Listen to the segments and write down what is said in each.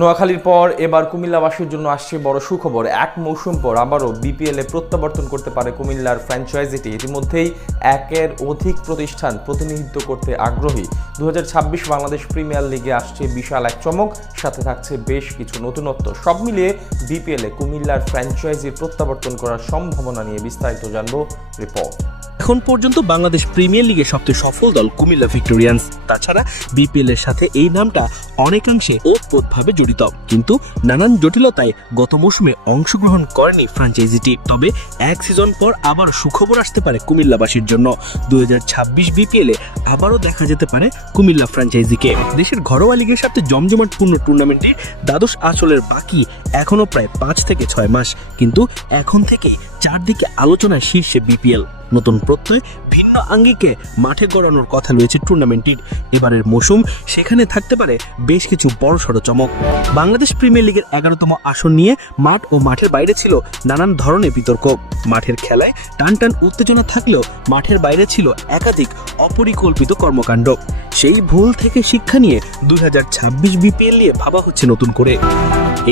নোয়াখালীর পর এবার কুমিল্লাবাসীর জন্য আসছে বড় সুখবর। এক মৌসুম পর আবারও বিপিএল প্রত্যাবর্তন করতে পারে কুমিল্লার ফ্র্যাঞ্চাইজিটি ইতিমধ্যেই একের অধিক প্রতিষ্ঠান প্রতিনিধিত্ব করতে আগ্রহী। দু হাজার ছাব্বিশ বাংলাদেশ প্রিমিয়ার লিগে আসছে বিশাল এক চমক, সাথে থাকছে বেশ কিছু নতুনত্ব। সব মিলিয়ে বিপিএল কুমিল্লার ফ্র্যাঞ্চাইজির প্রত্যাবর্তন করার সম্ভাবনা নিয়ে বিস্তারিত জানব রিপোর্ট। এখন পর্যন্ত বাংলাদেশ প্রিমিয়ার লিগে সবচেয়ে সফল দল কুমিল্লা ভিক্টোরিয়ান্স। তাছাড়া বিপিএল এর সাথে এই নামটা অনেকাংশে ওতপ্রোতভাবে জড়িত। কিন্তু নানান জটিলতায় গত মৌসুমে অংশগ্রহণ করেনি ফ্র্যাঞ্চাইজিটি তবে এক সিজন পর আবার সুখবর আসতে পারে কুমিল্লাবাসীর জন্য। দু হাজার বিপিএল এ আবারও দেখা যেতে পারে কুমিল্লা ফ্র্যাঞ্চাইজিকে দেশের ঘরোয়া লিগের সাথে জমজমাটপূর্ণ টুর্নামেন্টটি দ্বাদশ আসলের বাকি এখনও প্রায় পাঁচ থেকে ছয় মাস। কিন্তু এখন থেকে চারদিকে আলোচনায় শীর্ষে বিপিএল। নতুন প্রত্যয় ভিন্ন আঙ্গিকে মাঠে গড়ানোর কথা রয়েছে টুর্নামেন্টটির। এবারের মৌসুম সেখানে থাকতে পারে বেশ কিছু বড় সড় চমক। বাংলাদেশ প্রিমিয়ার লিগের এগারোতম আসন নিয়ে মাঠ ও মাঠের বাইরে ছিল নানান ধরনের বিতর্ক। মাঠের খেলায় টান টান উত্তেজনা থাকলেও মাঠের বাইরে ছিল একাধিক অপরিকল্পিত কর্মকাণ্ড। সেই ভুল থেকে শিক্ষা নিয়ে দুই হাজার ছাব্বিশ বিপিএল নিয়ে ভাবা হচ্ছে নতুন করে।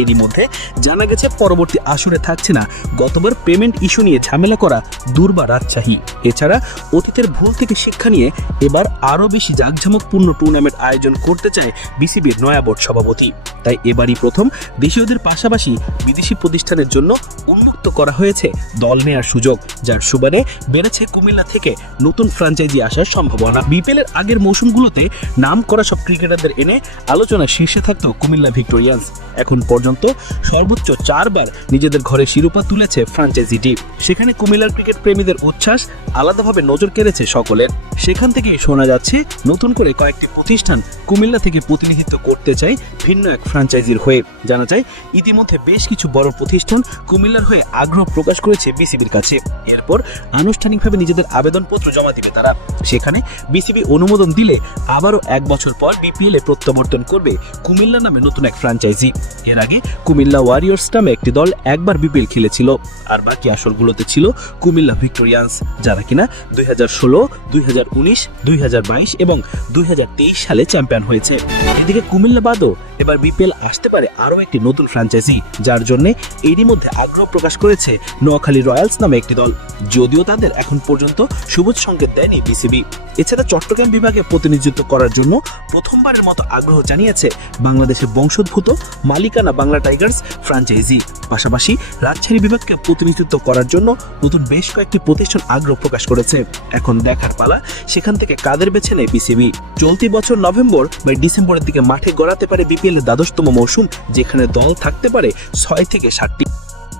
এরই মধ্যে জানা গেছে পরবর্তী আসরে থাকছে না। গতবার পেমেন্ট ইস্যু নিয়ে ঝামেলা করা দুর্বা রাজশাহী। এছাড়া অতীতের ভুল থেকে শিক্ষা নিয়ে এবার আরও বেশি জাঁকঝামকপূর্ণ টুর্নামেন্ট আয়োজন করতে চায় বিসিবির নয়া বোর্ড সভাপতি। তাই এবারই প্রথম দেশীয়দের পাশাপাশি বিদেশি প্রতিষ্ঠানের জন্য উন্মুক্ত করা হয়েছে দল নেয়ার সুযোগ, যার সুবাদে বেড়েছে কুমিল্লা থেকে নতুন ফ্র্যাঞ্চাইজি আসার সম্ভাবনা। বিপিএল এর আগের মৌসুমগুলোতে নাম করা সব ক্রিকেটারদের এনে আলোচনা শীর্ষে থাকতো কুমিল্লা ভিক্টোরিয়ান্স এখন পর্যন্ত সর্বোচ্চ চারবার নিজেদের ঘরে শিরোপা তুলেছে ফ্র্যাঞ্চাইজিটি সেখানে কুমিল্লার ক্রিকেট প্রেমীদের উচ্ছ্বাস আলাদাভাবে নজর কেড়েছে সকলের। সেখান থেকেই শোনা যাচ্ছে, নতুন করে কয়েকটি প্রতিষ্ঠান কুমিল্লা থেকে প্রতিনিধিত্ব করতে চায় ভিন্ন এক ফ্র্যাঞ্চাইজির হয়ে। জানা যায়, ইতিমধ্যে বেশ কিছু বড় প্রতিষ্ঠান কুমিল্লার হয়ে আগ্রহ প্রকাশ করেছে বিসিবির কাছে। এরপর আনুষ্ঠানিকভাবে নিজেদের আবেদনপত্র জমা দিবে তারা। সেখানে বিসিবি অনুমোদন দিলে আবারও এক বছর পর বিপিএল প্রত্যাবর্তন করবে কুমিল্লা নামে নতুন এক ফ্রাঞ্চাইজি। এর আগে কুমিল্লা ওয়ারিয়র্স নামে একটি দল একবার বিপিএল খেলেছিল। আর বাকি আসরগুলোতে ছিল কুমিল্লা ভিক্টোরিয়ান্স যারা কিনা দুই হাজার ষোলো, দুই হাজার উনিশ, দুই হাজার বাইশ এবং দুই হাজার তেইশ সালে চ্যাম্পিয়ন হয়েছে। এদিকে কুমিল্লা বাদও এবার বিপিএল আসতে পারে আরও একটি নতুন ফ্র্যাঞ্চাইজি যার জন্য এরই মধ্যে আগ্রহ প্রকাশ করেছে নোয়াখালী রয়্যালস নামে একটি দল। যদিও তাদের এখন পর্যন্ত সবুজ সংকেত দেয়নি বিসিবি। এছাড়া চট্টগ্রাম বিভাগে প্রতিনিধিত্ব করার জন্য প্রথমবারের মতো আগ্রহ জানিয়েছে বাংলাদেশের বংশোদ্ভূত মালিকানা বাংলা টাইগার্স ফ্র্যাঞ্চাইজি পাশাপাশি রাজশাহী বিভাগকে প্রতিনিধিত্ব করার জন্য নতুন বেশ কয়েকটি প্রতিষ্ঠান আগ্রহ প্রকাশ করেছে। এখন দেখার পালা সেখান থেকে কাদের বেছে নেয় বিসিবি? চলতি বছর নভেম্বর বা ডিসেম্বরের দিকে মাঠে গড়াতে পারে বিপিএল এর দ্বাদশতম মৌসুম যেখানে দল থাকতে পারে ছয় থেকে ষাটটি